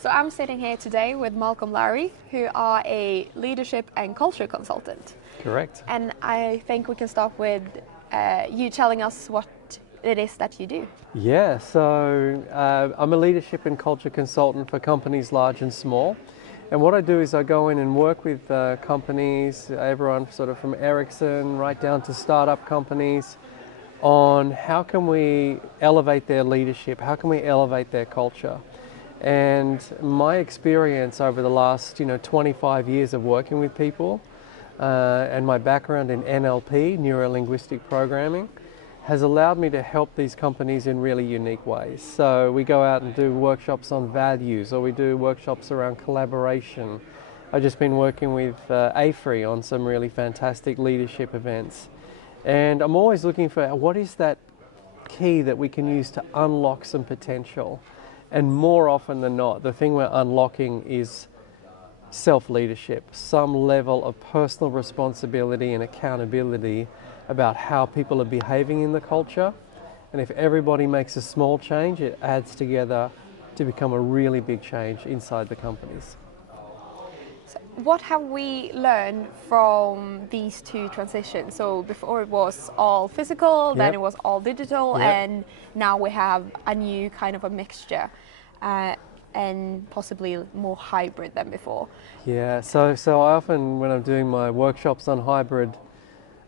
So I'm sitting here today with Malcolm Larri, who are a leadership and culture consultant. Correct. And I think we can start with you telling us what it is that you do. Yeah, so I'm a leadership and culture consultant for companies large and small. And what I do is I go in and work with companies, everyone sort of from Ericsson right down to startup companies, on how can we elevate their leadership, how can we elevate their culture. And my experience over the last 25 years of working with people and my background in NLP, Neuro-Linguistic Programming, has allowed me to help these companies in really unique ways. So we go out and do workshops on values, or we do workshops around collaboration. I've just been working with AFRI on some really fantastic leadership events. And I'm always looking for what is that key that we can use to unlock some potential. And more often than not, the thing we're unlocking is self-leadership, some level of personal responsibility and accountability about how people are behaving in the culture. And if everybody makes a small change, it adds together to become a really big change inside the companies. So what have we learned from these two transitions? So before it was all physical, then it was all digital, and now we have a new kind of a mixture and possibly more hybrid than before. Yeah, so I often, when I'm doing my workshops on hybrid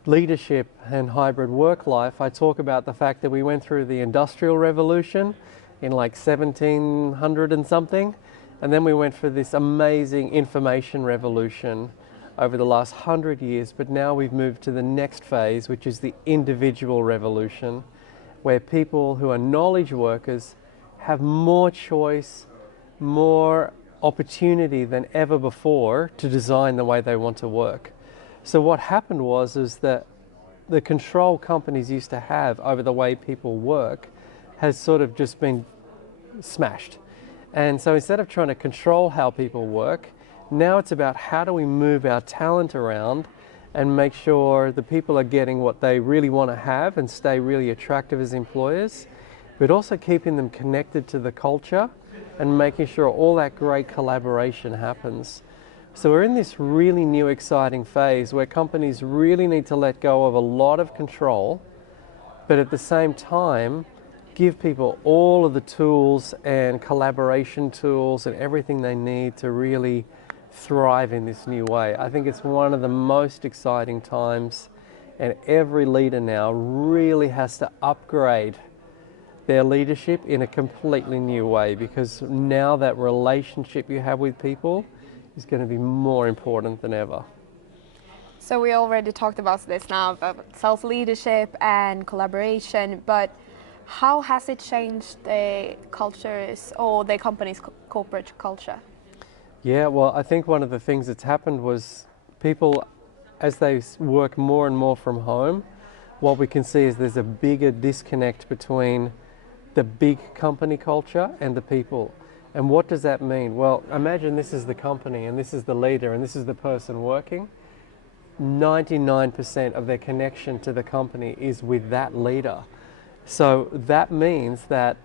leadership and hybrid work life, I talk about the fact that we went through the Industrial Revolution in like 1700 and something. And then we went for this amazing information revolution over the last 100 years, but now we've moved to the next phase, which is the individual revolution, where people who are knowledge workers have more choice, more opportunity than ever before to design the way they want to work. So what happened is that the control companies used to have over the way people work has sort of just been smashed. And so instead of trying to control how people work, now it's about how do we move our talent around and make sure the people are getting what they really want to have and stay really attractive as employers, but also keeping them connected to the culture and making sure all that great collaboration happens. So we're in this really new exciting phase where companies really need to let go of a lot of control, but at the same time give people all of the tools and collaboration tools and everything they need to really thrive in this new way. I think it's one of the most exciting times, and every leader now really has to upgrade their leadership in a completely new way, because now that relationship you have with people is going to be more important than ever. So we already talked about this now, about self-leadership and collaboration, but how has it changed the cultures or the company's corporate culture? Yeah, well, I think one of the things that's happened was people, as they work more and more from home, what we can see is there's a bigger disconnect between the big company culture and the people. And what does that mean? Well, imagine this is the company and this is the leader and this is the person working. 99% of their connection to the company is with that leader. So that means that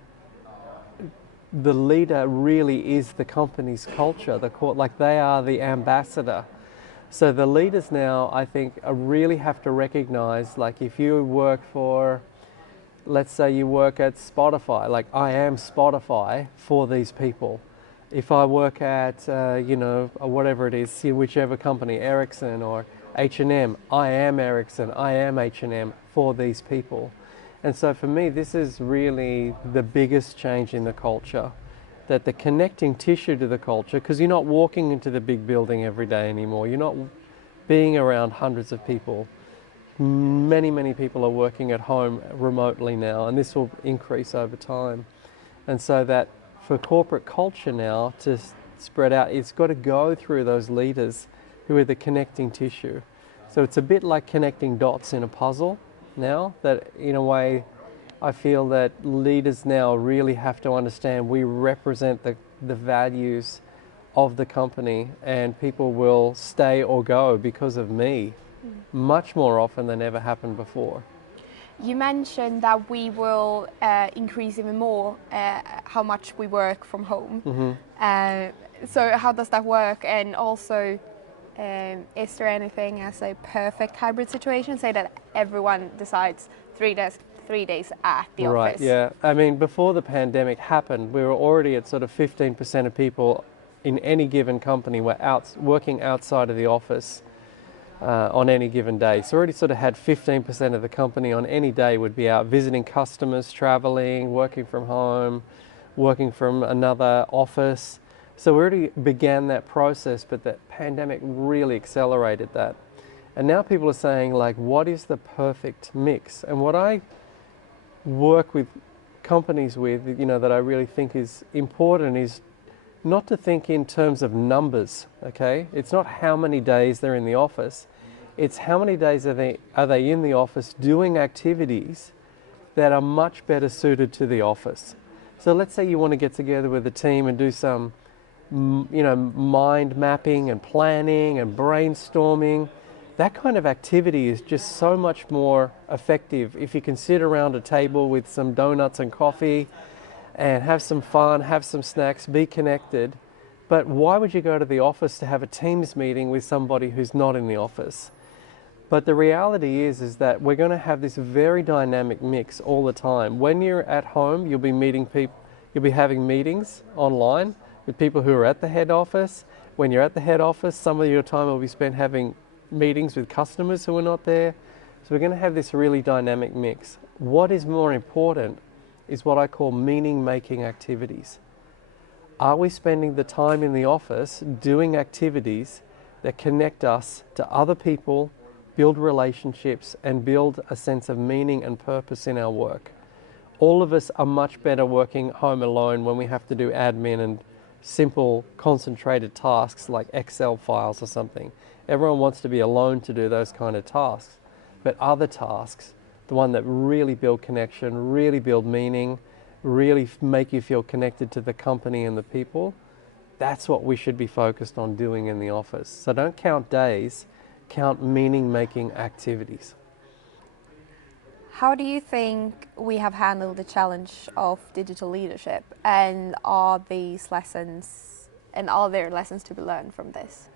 the leader really is the company's culture, like they are the ambassador. So the leaders now, I think, really have to recognize, like if you work for, let's say you work at Spotify, like I am Spotify for these people. If I work at, whatever it is, whichever company, Ericsson or H&M, I am Ericsson, I am H&M for these people. And so for me, this is really the biggest change in the culture, that the connecting tissue to the culture, because you're not walking into the big building every day anymore. You're not being around hundreds of people. Many people are working at home remotely now, and this will increase over time. And so that for corporate culture now to spread out, it's got to go through those leaders who are the connecting tissue. So it's a bit like connecting dots in a puzzle now, that in a way I feel that leaders now really have to understand we represent the values of the company, and people will stay or go because of me much more often than ever happened before. You mentioned that we will increase even more how much we work from home. So how does that work? And also, is there anything as a perfect hybrid situation? Say that everyone decides 3 days at the Right, office. yeah. I mean, before the pandemic happened, we were already at sort of 15% of people in any given company were working outside of the office on any given day. So already sort of had 15% of the company on any day would be out visiting customers, traveling, working from home, working from another office. So we already began that process, but the pandemic really accelerated that. And now people are saying, like, what is the perfect mix? And what I work with companies with, you know, that I really think is important is not to think in terms of numbers, okay? It's not how many days they're in the office. It's how many days are they in the office doing activities that are much better suited to the office. So let's say you want to get together with a team and do some, you know, mind mapping and planning and brainstorming. That kind of activity is just so much more effective if you can sit around a table with some donuts and coffee and have some fun, have some snacks, be connected. But why would you go to the office to have a Teams meeting with somebody who's not in the office? But the reality is that we're going to have this very dynamic mix all the time. When you're at home, you'll be meeting people, you'll be having meetings online with people who are at the head office. When you're at the head office, some of your time will be spent having meetings with customers who are not there. So we're going to have this really dynamic mix. What is more important is what I call meaning-making activities. Are we spending the time in the office doing activities that connect us to other people, build relationships, and build a sense of meaning and purpose in our work? All of us are much better working home alone when we have to do admin and simple concentrated tasks like Excel files or something. Everyone wants to be alone to do those kind of tasks. But other tasks, the one that really build connection, really build meaning, really make you feel connected to the company and the people, that's what we should be focused on doing in the office. So don't count days, count meaning-making activities. How do you think we have handled the challenge of digital leadership, and are there lessons to be learned from this?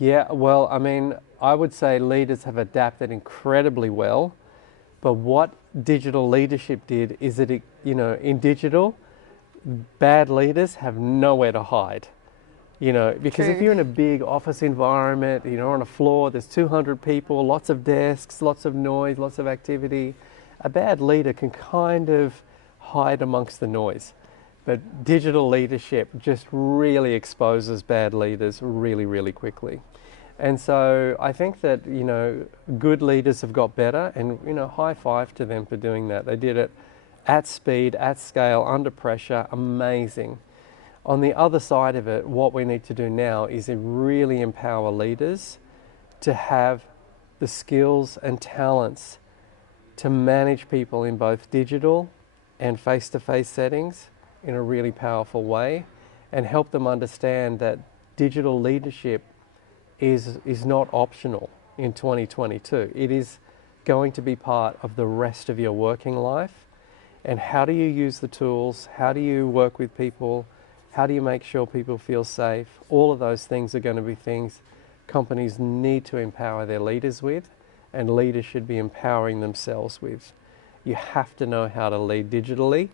Yeah, well, I mean, I would say leaders have adapted incredibly well, but what digital leadership did is that, you know, in digital, bad leaders have nowhere to hide. You know, because True. if you're in a big office environment, you know, on a floor, there's 200 people, lots of desks, lots of noise, lots of activity, a bad leader can kind of hide amongst the noise. But digital leadership just really exposes bad leaders really, really quickly. And so I think that, you know, good leaders have got better, and, you know, high five to them for doing that. They did it at speed, at scale, under pressure, amazing. On the other side of it, what we need to do now is to really empower leaders to have the skills and talents to manage people in both digital and face-to-face settings in a really powerful way, and help them understand that digital leadership is not optional in 2022. It is going to be part of the rest of your working life. And how do you use the tools? How do you work with people? How do you make sure people feel safe? All of those things are going to be things companies need to empower their leaders with, and leaders should be empowering themselves with. You have to know how to lead digitally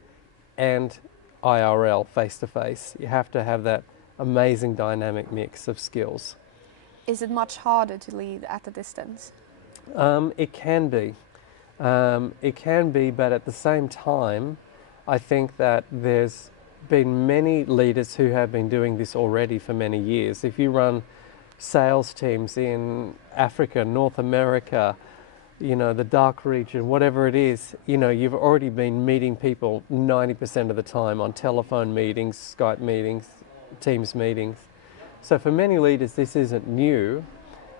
and IRL, face-to-face. You have to have that amazing dynamic mix of skills. Is it much harder to lead at a distance? It can be. It can be, but at the same time, I think that there's been many leaders who have been doing this already for many years. If you run sales teams in Africa, North America, you know, the dark region, whatever it is, you know, you've already been meeting people 90% of the time on telephone meetings, Skype meetings, Teams meetings. So for many leaders, this isn't new.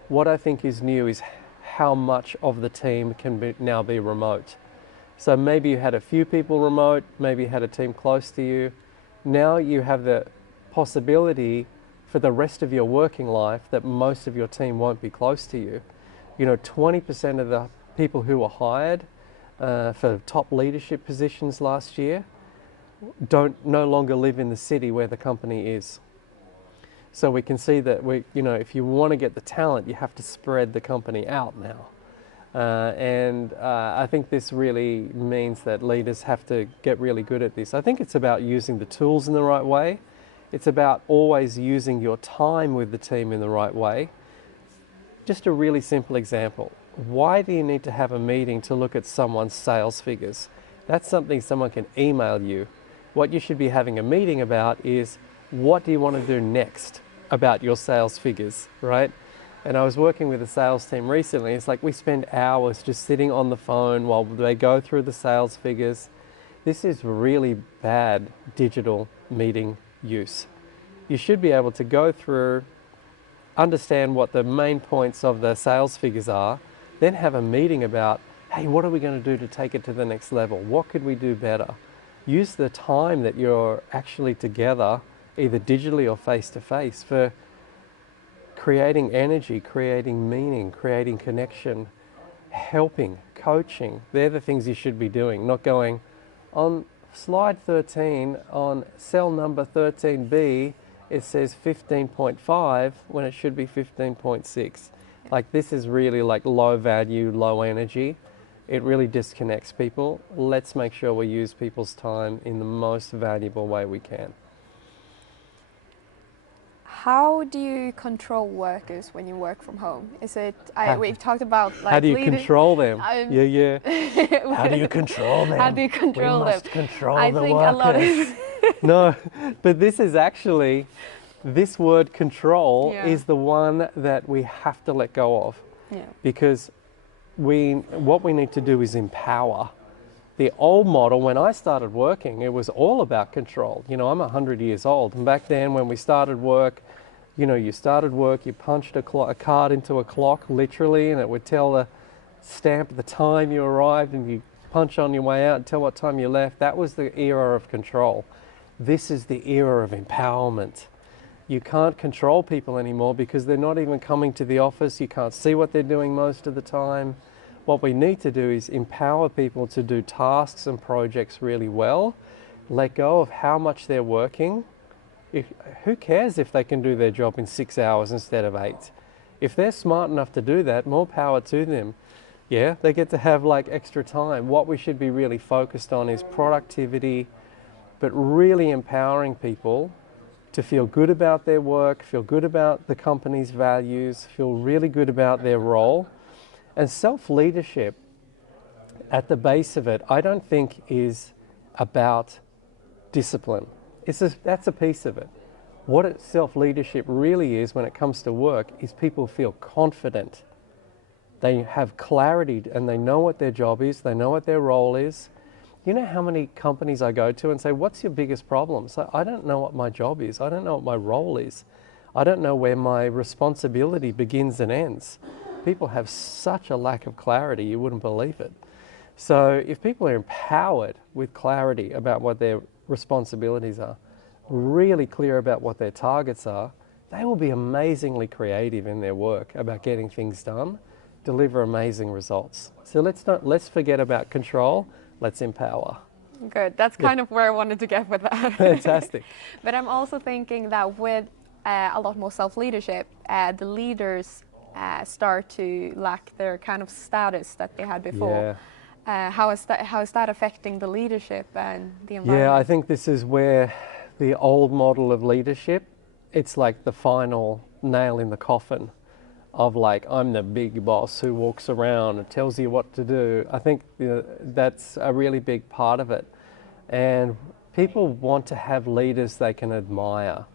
What I think is new is how much of the team can now be remote. So maybe you had a few people remote, maybe you had a team close to you. Now you have the possibility for the rest of your working life that most of your team won't be close to you. You know, 20% of the people who were hired for top leadership positions last year no longer live in the city where the company is. So we can see that if you want to get the talent, you have to spread the company out now. I think this really means that leaders have to get really good at this. I think it's about using the tools in the right way. It's about always using your time with the team in the right way. Just a really simple example. Why do you need to have a meeting to look at someone's sales figures? That's something someone can email you. What you should be having a meeting about is, what do you want to do next about your sales figures, right? And I was working with a sales team recently. It's like we spend hours just sitting on the phone while they go through the sales figures. This is really bad digital meeting use. You should be able to go through, understand what the main points of the sales figures are, then have a meeting about, hey, what are we going to do to take it to the next level? What could we do better? Use the time that you're actually together, either digitally or face-to-face, for creating energy, creating meaning, creating connection, helping, coaching. They're the things you should be doing, not going on slide 13, on cell number 13B, it says 15.5 when it should be 15.6. Like, this is really like low value, low energy. It really disconnects people. Let's make sure we use people's time in the most valuable way we can. How do you control workers when you work from home? Is it, we've talked about like how do you control them? Yeah. How do you control them? How do you control them? We must control I the think workers. a lot of No, but this is actually, this word control is the one that we have to let go of. Yeah. Because what we need to do is empower. The old model, when I started working, it was all about control. You know, I'm 100 years old, and back then when we started work, you punched a card into a clock, literally, and it would stamp the time you arrived, and you punch on your way out and tell what time you left. That was the era of control. This is the era of empowerment. You can't control people anymore because they're not even coming to the office. You can't see what they're doing most of the time. What we need to do is empower people to do tasks and projects really well, let go of how much they're working. Who cares if they can do their job in 6 hours instead of 8? If they're smart enough to do that, more power to them. Yeah, they get to have like extra time. What we should be really focused on is productivity, but really empowering people to feel good about their work, feel good about the company's values, feel really good about their role. And self-leadership, at the base of it, I don't think is about discipline. That's a piece of it. What self-leadership really is when it comes to work is people feel confident. They have clarity and they know what their job is, they know what their role is. You know how many companies I go to and say, what's your biggest problem? So I don't know what my job is. I don't know what my role is. I don't know where my responsibility begins and ends. People have such a lack of clarity, you wouldn't believe it. So if people are empowered with clarity about what their responsibilities are, really clear about what their targets are, they will be amazingly creative in their work about getting things done, deliver amazing results. So let's forget about control, let's empower. Good, that's kind of where I wanted to get with that. Fantastic. But I'm also thinking that with a lot more self-leadership, the leaders start to lack their kind of status that they had before. Yeah. How is that affecting the leadership and the environment? Yeah, I think this is where the old model of leadership, it's like the final nail in the coffin of like, I'm the big boss who walks around and tells you what to do. I think that's a really big part of it. And people want to have leaders they can admire.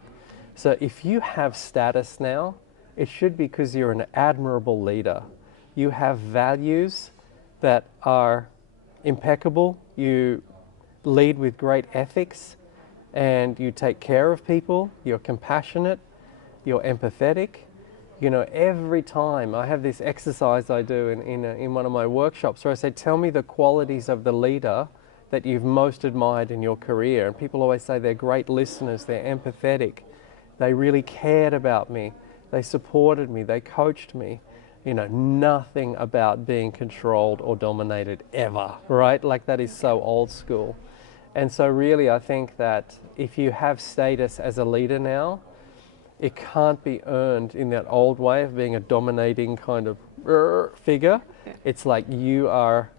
So if you have status now, it should be because you're an admirable leader. You have values that are impeccable. You lead with great ethics and you take care of people. You're compassionate. You're empathetic. You know, every time I have this exercise I do in one of my workshops where I say, tell me the qualities of the leader that you've most admired in your career. And people always say they're great listeners, they're empathetic, they really cared about me, they supported me, they coached me. You know, nothing about being controlled or dominated ever, right? Like that is so old school. And so really I think that if you have status as a leader now, it can't be earned in that old way of being a dominating kind of figure. It's like you are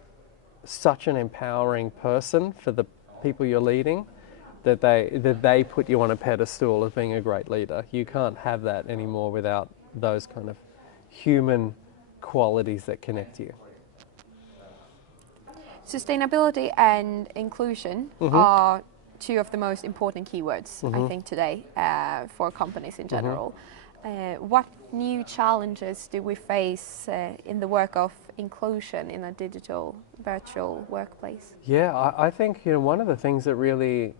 such an empowering person for the people you're leading that they put you on a pedestal as being a great leader. You can't have that anymore without those kind of human qualities that connect you. Sustainability and inclusion are two of the most important keywords, I think, today for companies in general. What new challenges do we face in the work of inclusion in a digital, virtual workplace? Yeah, I think, you know, one of the things that really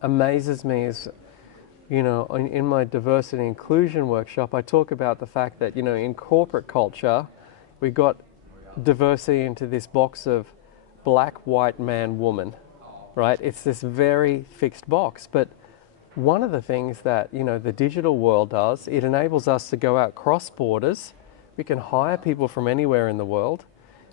amazes me is, you know, in my diversity and inclusion workshop, I talk about the fact that, you know, in corporate culture, we got diversity into this box of black, white, man, woman, right? It's this very fixed box. But one of the things that, you know, the digital world does, it enables us to go out cross borders. We can hire people from anywhere in the world.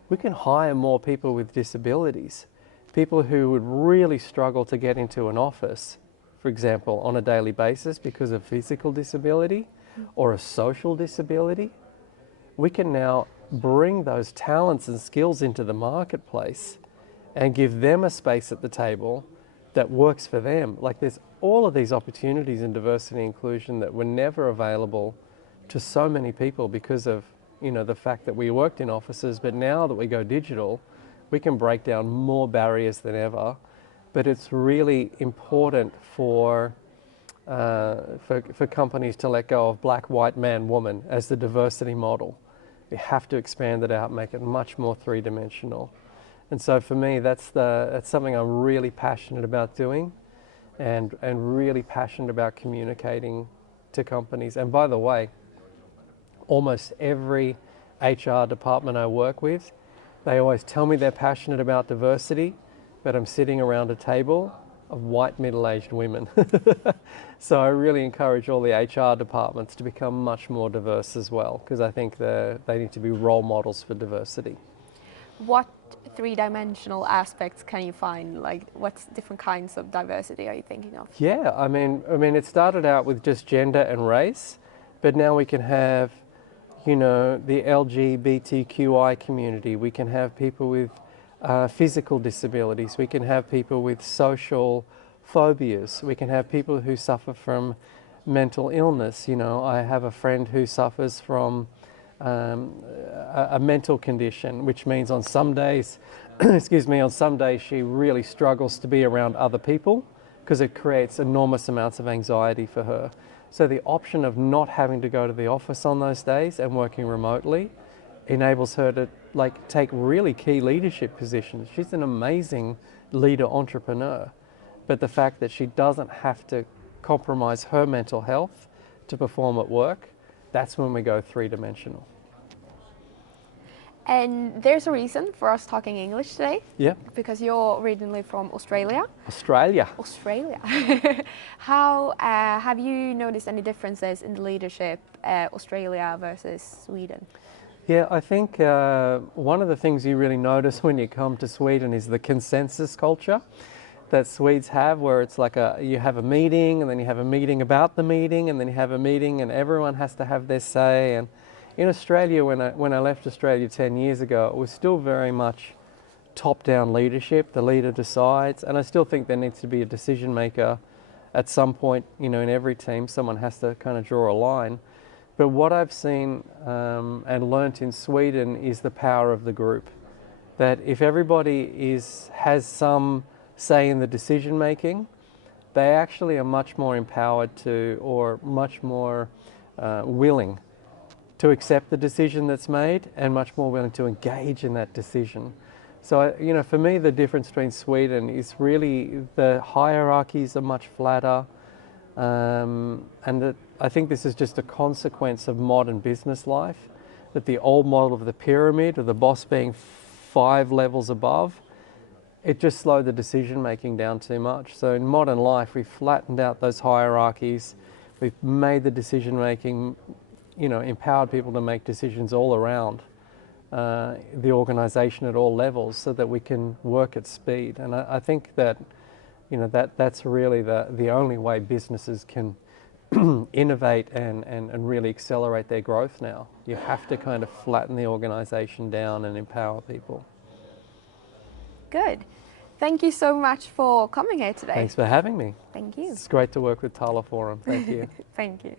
We can hire more people with disabilities, people who would really struggle to get into an office, for example, on a daily basis because of physical disability or a social disability. We can now bring those talents and skills into the marketplace and give them a space at the table that works for them. Like there's all of these opportunities in diversity and inclusion that were never available to so many people because of, you know, the fact that we worked in offices, but now that we go digital, we can break down more barriers than ever. But it's really important for companies to let go of black, white, man, woman as the diversity model. We have to expand it out, make it much more three-dimensional. And so for me, that's something I'm really passionate about doing and really passionate about communicating to companies. And by the way, almost every HR department I work with, they always tell me they're passionate about diversity, but I'm sitting around a table of white middle-aged women. So I really encourage all the HR departments to become much more diverse as well, because I think they need to be role models for diversity. What three-dimensional aspects can you find? Like, what different kinds of diversity are you thinking of? Yeah, I mean, it started out with just gender and race, but now we can have, you know, the LGBTQI community. We can have people with physical disabilities. We can have people with social phobias. We can have people who suffer from mental illness. You know, I have a friend who suffers from a mental condition, which means on some days, on some days she really struggles to be around other people because it creates enormous amounts of anxiety for her. So the option of not having to go to the office on those days and working remotely enables her to take really key leadership positions. She's an amazing leader entrepreneur, but the fact that she doesn't have to compromise her mental health to perform at work, that's when we go three-dimensional. And there's a reason for us talking English today. Yeah. Because you're originally from Australia. Australia. How have you noticed any differences in the leadership, Australia versus Sweden? Yeah, I think one of the things you really notice when you come to Sweden is the consensus culture that Swedes have, where it's like you have a meeting and then you have a meeting about the meeting and then you have a meeting and everyone has to have their say. And in Australia, when I left Australia 10 years ago, it was still very much top-down leadership. The leader decides, and I still think there needs to be a decision maker at some point, you know, in every team. Someone has to kind of draw a line. But what I've seen and learnt in Sweden is the power of the group. That if everybody has some say in the decision making, they actually are much more empowered to, or much more willing to accept the decision that's made and much more willing to engage in that decision. So, you know, for me, the difference between Sweden is really the hierarchies are much flatter, and that I think this is just a consequence of modern business life, that the old model of the pyramid, of the boss being 5 levels above, it just slowed the decision making down too much. So in modern life, we've flattened out those hierarchies, we've made the decision making empowered people to make decisions all around the organisation at all levels, so that we can work at speed. And I think that that's really the only way businesses can innovate and really accelerate their growth now. You have to kind of flatten the organisation down and empower people. Good. Thank you so much for coming here today. Thanks for having me. Thank you. It's great to work with Talarforum. Thank you. Thank you.